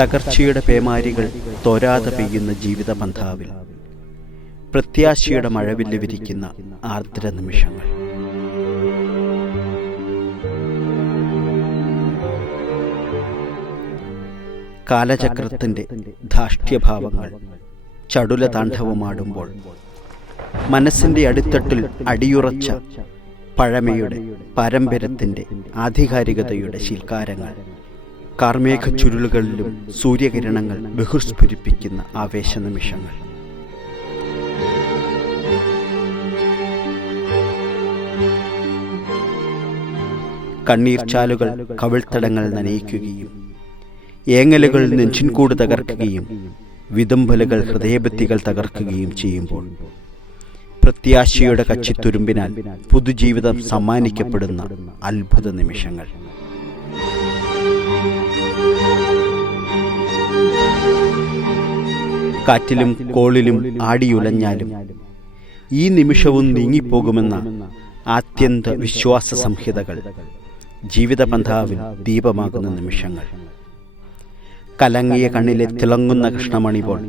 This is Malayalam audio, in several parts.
തകർച്ചയുടെ പേമാരികൾ തോരാതെ പെയ്യുന്ന ജീവിത പന്ഥാവിൽ പ്രത്യാശയുടെ മഴവില്ല് വിരിക്കുന്ന ആർദ്ര നിമിഷങ്ങൾ. കാലചക്രത്തിൻ്റെ ധാഷ്ട്യഭാവങ്ങൾ ചടുല താണ്ഡവമാടുമ്പോൾ മനസ്സിൻ്റെ അടിത്തട്ടിൽ അടിയുറച്ച പഴമയുടെ പാരമ്പര്യത്തിൻ്റെ ആധികാരികതയുടെ ശിൽക്കാരങ്ങൾ, കാർമേഘ ചുരുളുകളിലും സൂര്യകിരണങ്ങൾ ബഹുസ്ഫുരിപ്പിക്കുന്ന ആവേശ നിമിഷങ്ങൾ. കണ്ണീർ ചാലുകൾ കവിൾത്തടങ്ങൾ നനയിക്കുകയും ഏങ്ങലുകൾ നെഞ്ചിൻകൂട് തകർക്കുകയും വിതുമ്പലുകൾ ഹൃദയഭിത്തികൾ തകർക്കുകയും ചെയ്യുമ്പോൾ പ്രത്യാശയുടെ കച്ചിത്തുരുമ്പിനാൽ പുതുജീവിതം സമ്മാനിക്കപ്പെടുന്ന അത്ഭുത നിമിഷങ്ങൾ. കാറ്റിലും കോളിലും ആടിയുലഞ്ഞാലും ഈ നിമിഷവും നീങ്ങിപ്പോകുമെന്ന ആത്യന്ത വിശ്വാസ സംഹിതകൾ ജീവിത പന്ഥാവിൽ ദീപമാകുന്ന നിമിഷങ്ങൾ. കലങ്ങിയ കണ്ണിലെ തിളങ്ങുന്ന കൃഷ്ണമണി പോൽ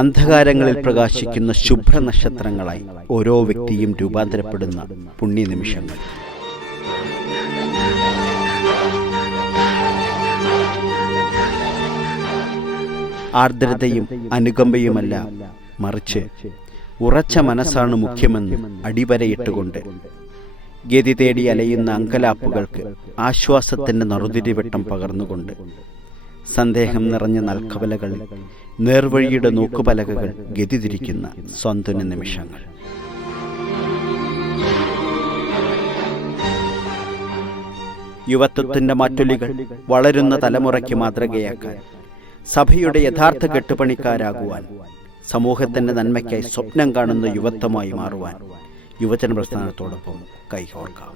അന്ധകാരങ്ങളിൽ പ്രകാശിക്കുന്ന ശുഭ്ര നക്ഷത്രങ്ങളായി ഓരോ വ്യക്തിയും രൂപാന്തരപ്പെടുന്ന പുണ്യ നിമിഷങ്ങൾ. ആർദ്രതയും അനുകമ്പയുമല്ല, മറിച്ച് ഉറച്ച മനസ്സാണ് മുഖ്യമെന്ന് അടിവരയിട്ടുകൊണ്ട് ഗതി തേടി അലയുന്ന അങ്കലാപ്പുകൾക്ക് ആശ്വാസത്തിൻ്റെ നറുതിരിവട്ടം പകർന്നുകൊണ്ട് സന്ദേഹം നിറഞ്ഞ നൽക്കവലകളിൽ നേർവഴിയുടെ നോക്കുപലകകൾ ഗതി തിരിക്കുന്ന സ്വന്തന നിമിഷങ്ങൾ. യുവത്വത്തിൻ്റെ മാറ്റൊലികൾ വളരുന്ന തലമുറയ്ക്ക് മാതൃകയാക്കാൻ, സഭയുടെ യഥാർത്ഥ കെട്ടുപണിക്കാരാകുവാൻ, സമൂഹത്തിൻ്റെ നന്മയ്ക്കായി സ്വപ്നം കാണുന്ന യുവത്വമായി മാറുവാൻ യുവജന പ്രസ്ഥാനത്തോടൊപ്പം കൈകോർക്കാം.